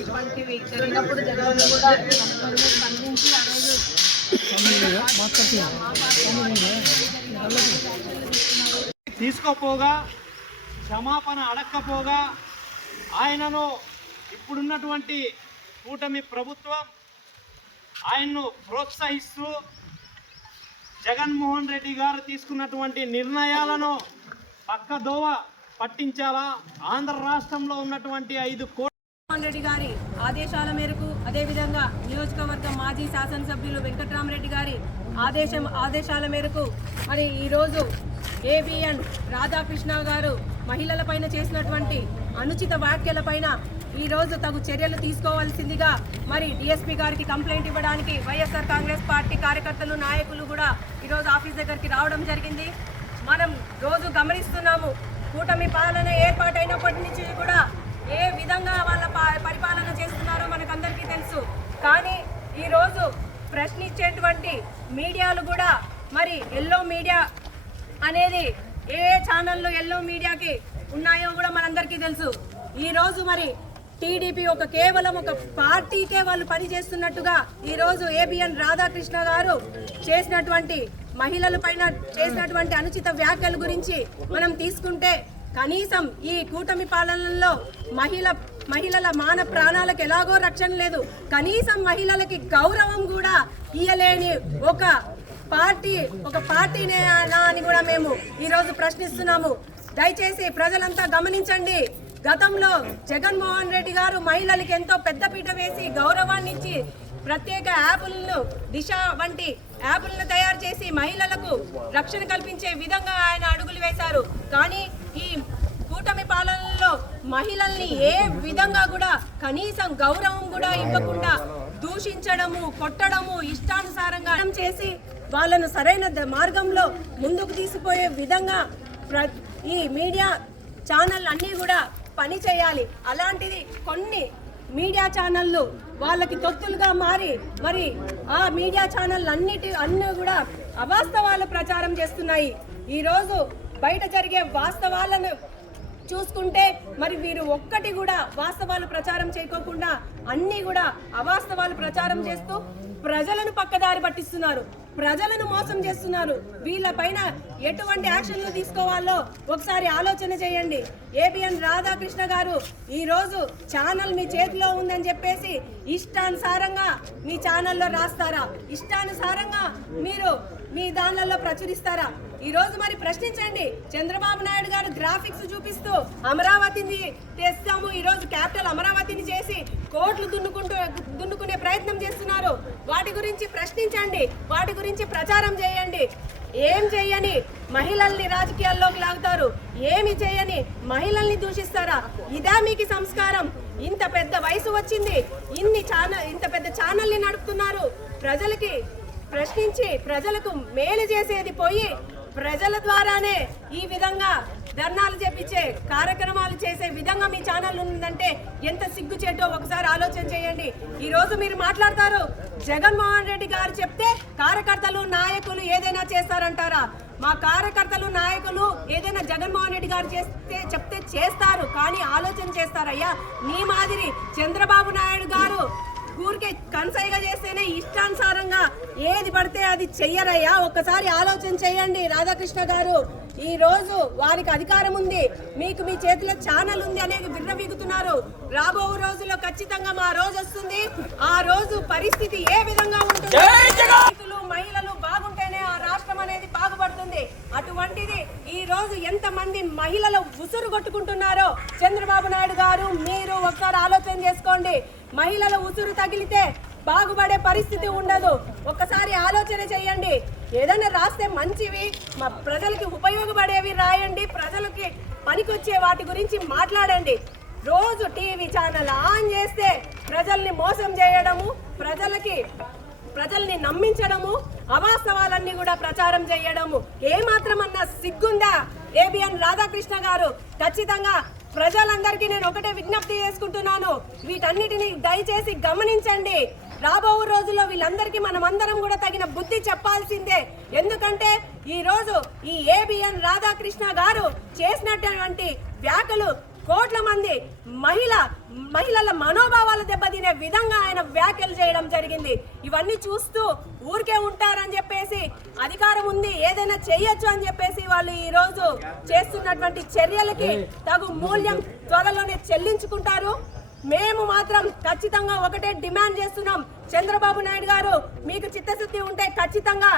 ఇటువంటివి జరిగినప్పుడు జనాలు కూడా స్పందించి తీసుకోపోగా క్షమాపణ అడక్కపోగా ఆయనను ఇప్పుడున్నటువంటి కూటమి ప్రభుత్వం ఆయన్ను ప్రోత్సహిస్తూ జగన్మోహన్ రెడ్డి గారు తీసుకున్నటువంటి నిర్ణయాలను పక్కదోవ పట్టించాలా. ఆంధ్ర రాష్ట్రంలో ఉన్నటువంటి 5 కోట్ల జగన్మోహన్ రెడ్డి గారి ఆదేశాల మేరకు, అదేవిధంగా నియోజకవర్గ మాజీ శాసనసభ్యులు వెంకట్రామరెడ్డి గారి ఆదేశాల మేరకు మరి ఈరోజు ఏబిఎన్ రాధాకృష్ణ గారు మహిళలపైన చేసినటువంటి అనుచిత వ్యాఖ్యలపైన ఈరోజు తగు చర్యలు తీసుకోవాల్సిందిగా మరి డిఎస్పీ గారికి కంప్లైంట్ ఇవ్వడానికి వైఎస్ఆర్ కాంగ్రెస్ పార్టీ కార్యకర్తలు, నాయకులు కూడా ఈరోజు ఆఫీస్ దగ్గరికి రావడం జరిగింది. మనం రోజు గమనిస్తున్నాము, కూటమి పాలన ఏర్పాటైనప్పటి నుంచి కూడా ఏ విధంగా వాళ్ళ పరిపాలన చేస్తున్నారో మనకందరికీ తెలుసు. కానీ ఈరోజు ప్రశ్నించేటువంటి మీడియాలు కూడా మరి ఎల్లో మీడియా అనేది ఏ ఛానల్లో ఎల్లో మీడియాకి ఉన్నాయో కూడా మనందరికీ తెలుసు. ఈరోజు మరి టీడీపీ కేవలం ఒక పార్టీకే వాళ్ళు పనిచేస్తున్నట్టుగా ఈరోజు ఏబిఎన్ రాధాకృష్ణ గారు చేసినటువంటి మహిళల పైన చేసినటువంటి అనుచిత వ్యాఖ్యల గురించి మనం తీసుకుంటే, కనీసం ఈ కూటమి పాలనలో మహిళల మాన ప్రాణాలకు ఎలాగో రక్షణ లేదు, కనీసం మహిళలకి గౌరవం కూడా ఇయ్యలేని ఒక పార్టీనే అని కూడా మేము ఈరోజు ప్రశ్నిస్తున్నాము. దయచేసి ప్రజలంతా గమనించండి. గతంలో జగన్మోహన్ రెడ్డి గారు మహిళలకి ఎంతో పెద్దపీట వేసి గౌరవాన్ని ఇచ్చి ప్రత్యేక యాప్లను, దిశ వంటి యాప్లను తయారు చేసి మహిళలకు రక్షణ కల్పించే విధంగా ఆయన అడుగులు వేశారు. కానీ ఈ కూటమి పాలనలో మహిళల్ని ఏ విధంగా కూడా కనీసం గౌరవం కూడా ఇవ్వకుండా దూషించడము, కొట్టడము, ఇష్టానుసారంగా చేసి వాళ్ళను సరైన మార్గంలో ముందుకు తీసుకుపోయే విధంగా ఈ మీడియా ఛానల్ అన్నీ కూడా పని చేయాలి. అలాంటిది కొన్ని మీడియా ఛానళ్ళు వాళ్ళకి తొత్తులుగా మారి మరి ఆ మీడియా ఛానల్ అన్నీ కూడా అవాస్తవాలు ప్రచారం చేస్తున్నాయి. ఈరోజు బయట జరిగే వాస్తవాలను చూసుకుంటే మరి వీరు ఒక్కటి కూడా వాస్తవాలు ప్రచారం చేయకోకుండా అన్నీ కూడా అవాస్తవాలు ప్రచారం చేస్తూ ప్రజలను పక్కదారి పట్టిస్తున్నారు, ప్రజలను మోసం చేస్తున్నారు. వీళ్ళపైన ఎటువంటి యాక్షన్లు తీసుకోవాలో ఒకసారి ఆలోచన చేయండి. ఏబిఎన్ రాధాకృష్ణ గారు ఈరోజు ఛానల్ మీ చేతిలో ఉందని చెప్పేసి ఇష్టానుసారంగా మీ ఛానల్లో రాస్తారా? ఇష్టానుసారంగా మీరు మీ దానిలో ప్రచురిస్తారా? ఈరోజు మరి ప్రశ్నించండి. చంద్రబాబు నాయుడు గారు గ్రాఫిక్స్ చూపిస్తూ అమరావతిని తెస్తాము, ఈరోజు క్యాపిటల్ అమరావతిని చేసి కోట్లు దున్నుకునే ప్రయత్నం చేస్తున్నారు. వాటి గురించి ప్రశ్నించండి, వాటి గురించి ప్రచారం చేయండి. ఏం చేయని మహిళల్ని రాజకీయాల్లోకి లాగుతారు, ఏమి చేయని మహిళల్ని దూషిస్తారా? ఇదా మీకు సంస్కారం? ఇంత పెద్ద వయసు వచ్చింది, ఇంత పెద్ద ఛానల్ని నడుపుతున్నారు. ప్రజలకి ప్రశ్నించి ప్రజలకు మేలు చేసేది పోయి ప్రజల ద్వారానే ఈ విధంగా ధర్నాలు చేపించే కార్యక్రమాలు చేసే విధంగా మీ ఛానల్ ఉందంటే ఎంత సిగ్గుచేటో ఒకసారి ఆలోచన చేయండి. ఈరోజు మీరు మాట్లాడతారు, జగన్మోహన్ రెడ్డి గారు చెప్తే కార్యకర్తలు, నాయకులు ఏదైనా చేస్తారంటారా? మా కార్యకర్తలు, నాయకులు ఏదైనా జగన్మోహన్ రెడ్డి గారు చెప్తే చేస్తారు, కానీ ఆలోచన చేస్తారయ్యా? నీ మాదిరి చంద్రబాబు నాయుడు గారు ఊరికే కన్సైగా చేస్తేనే ఇష్టానుసారంగా ఏది పడితే అది చెయ్యరయ్యా. ఒక్కసారి ఆలోచన చేయండి. రాధాకృష్ణ గారు ఈ రోజు వారికి అధికారం ఉంది, మీకు మీ చేతిలో ఛానల్ ఉంది అనేది విర్రవీగుతున్నారు. రాబో రోజుల్లో ఖచ్చితంగా మా రోజు వస్తుంది. ఆ రోజు పరిస్థితి ఏ విధంగా ఉంటుంది, రైతులు మహిళలు బాగుంటేనే ఆ రాష్ట్రం అనేది బాగుపడుతుంది. అటువంటిది ఈ రోజు ఎంత మంది మహిళలు ఉసురు కొట్టుకుంటున్నారో చంద్రబాబు నాయుడు గారు మీరు ఒకసారి ఆలోచన చేసుకోండి. మహిళల ఉసురు తగిలితే బాగుపడే పరిస్థితి ఉండదు. ఒక్కసారి ఆలోచన చేయండి. ఏదైనా రాస్తే మంచివి, మా ప్రజలకి ఉపయోగపడేవి రాయండి. ప్రజలకి పనికొచ్చే వాటి గురించి మాట్లాడండి. రోజు టీవీ ఛానల్ ఆన్ చేస్తే ప్రజల్ని మోసం చేయడము, ప్రజల్ని నమ్మించడము, అవాస్తవాలన్నీ కూడా ప్రచారం చేయడము ఏమాత్రమన్నా సిగ్గుందా? ఏబిఎన్ రాధాకృష్ణ గారు ఖచ్చితంగా ప్రజలందరికీ నేను ఒకటే విజ్ఞప్తి చేసుకుంటున్నాను, వీటన్నిటిని దయచేసి గమనించండి. రాబో రోజుల్లో వీళ్ళందరికీ మనమందరం కూడా తగిన బుద్ధి చెప్పాల్సిందే. ఎందుకంటే ఈ రోజు ఈ ఏబిఎన్ రాధాకృష్ణ గారు చేసినటువంటి వ్యాఖ్యలు కోట్ల మంది మహిళల మనోభావాలు దెబ్బతినే విధంగా ఆయన వ్యాఖ్యలు చేయడం జరిగింది. ఇవన్నీ చూస్తూ ఊరికే ఉంటారని చెప్పేసి, అధికారం ఉంది ఏదైనా చేయొచ్చు అని చెప్పేసి వాళ్ళు ఈ రోజు చేస్తున్నటువంటి చర్యలకి తగు మూల్యం త్వరలోనే చెల్లించుకుంటారు. మేము మాత్రం ఖచ్చితంగా ఒకటే డిమాండ్ చేస్తున్నాం. చంద్రబాబు నాయుడు గారు మీకు చిత్తశుద్ధి ఉంటే ఖచ్చితంగా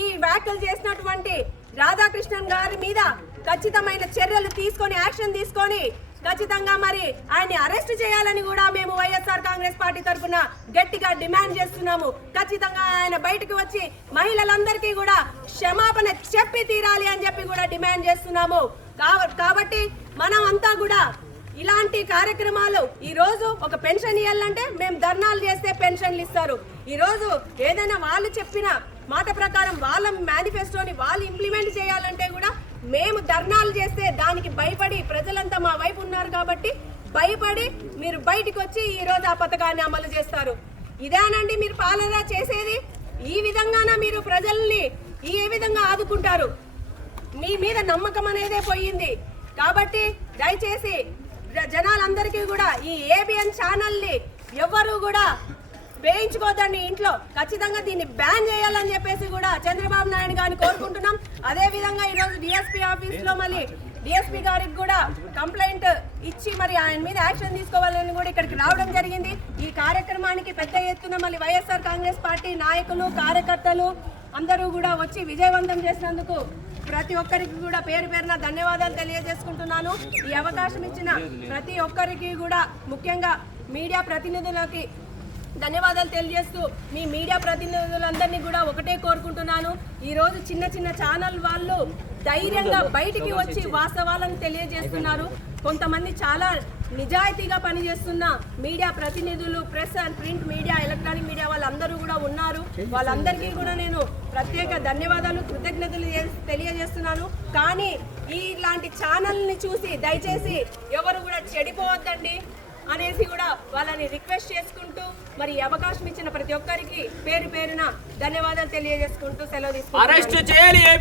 ఈ వ్యాఖ్యలు చేసినటువంటి రాధాకృష్ణన్ గారి మీద ఖచ్చితమైన చర్యలు తీసుకొని యాక్షన్ తీసుకొని ఖచ్చితంగా మరి ఆయన్ని అరెస్ట్ చేయాలని కూడా మేము వైఎస్ఆర్ కాంగ్రెస్ పార్టీ తరఫున గట్టిగా డిమాండ్ చేస్తున్నాము. ఖచ్చితంగా ఆయన బయటకు వచ్చి మహిళలందరికీ కూడా క్షమాపణ చెప్పి తీరాలి అని చెప్పి కూడా డిమాండ్ చేస్తున్నాము. కాబట్టి మనం అంతా కూడా ఇలాంటి కార్యక్రమాలు, ఈ రోజు ఒక పెన్షన్ ఇవ్వాలంటే మేము ధర్నాలు చేస్తే పెన్షన్లు ఇస్తారు. ఈ రోజు ఏదైనా వాళ్ళు చెప్పిన మాట ప్రకారం వాళ్ళ మేనిఫెస్టోని వాళ్ళు ఇంప్లిమెంట్ చేయాలంటే కూడా మేము ధర్నాలు చేస్తే దానికి భయపడి ప్రజలంతా మా వైపు ఉన్నారు కాబట్టి భయపడి మీరు బయటికి వచ్చి ఈ రోజు ఆ పథకాన్ని అమలు చేస్తారు. ఇదేనండి మీరు పాలన చేసేది? ఈ విధంగానే మీరు ప్రజల్ని ఏ విధంగా ఆదుకుంటారు? మీ మీద నమ్మకం అనేదే పోయింది. కాబట్టి దయచేసి జనాలందరికీ కూడా ఈ ఏబిఎన్ ఛానల్ని ఎవరు కూడా వేయించుకోదండి ఇంట్లో. ఖచ్చితంగా దీన్ని బ్యాన్ చేయాలని చెప్పేసి కూడా చంద్రబాబు నాయుడు గారిని కోరుకుంటున్నాం. అదే విధంగా ఈరోజు డిఎస్పీ ఆఫీస్లో మళ్ళీ డిఎస్పీ గారికి కూడా కంప్లైంట్ ఇచ్చి మరి ఆయన మీద యాక్షన్ తీసుకోవాలని కూడా ఇక్కడికి రావడం జరిగింది. ఈ కార్యక్రమానికి పెద్ద ఎత్తున మళ్ళీ వైఎస్ఆర్ కాంగ్రెస్ పార్టీ నాయకులు కార్యకర్తలు అందరూ కూడా వచ్చి విజయవంతం చేసినందుకు ప్రతి ఒక్కరికి కూడా పేరు పేరున ధన్యవాదాలు తెలియజేసుకుంటున్నాను. ఈ అవకాశం ఇచ్చిన ప్రతి ఒక్కరికి కూడా ముఖ్యంగా మీడియా ప్రతినిధులకి ధన్యవాదాలు తెలియజేస్తూ మీ మీడియా ప్రతినిధులందరినీ కూడా ఒకటే కోరుకుంటున్నాను. ఈరోజు చిన్న చిన్న ఛానల్ వాళ్ళు ధైర్యంగా బయటికి వచ్చి వాస్తవాలను తెలియజేస్తున్నారు. కొంతమంది చాలా నిజాయితీగా పనిచేస్తున్న మీడియా ప్రతినిధులు, press and print media, electronic media వాళ్ళందరూ కూడా ఉన్నారు. వాళ్ళందరికీ కూడా నేను ప్రత్యేక ధన్యవాదాలు కృతజ్ఞతలు తెలియజేస్తున్నాను. కానీ ఇలాంటి ఛానల్ని చూసి దయచేసి ఎవరు కూడా చెడిపోవద్దండి అనేసి కూడా వాళ్ళని రిక్వెస్ట్ చేసుకుంటూ మరి అవకాశం ఇచ్చిన ప్రతి ఒక్కరికి పేరు పేరున ధన్యవాదాలు తెలియజేసుకుంటూ సెలవు తీసుకుంటున్నాను.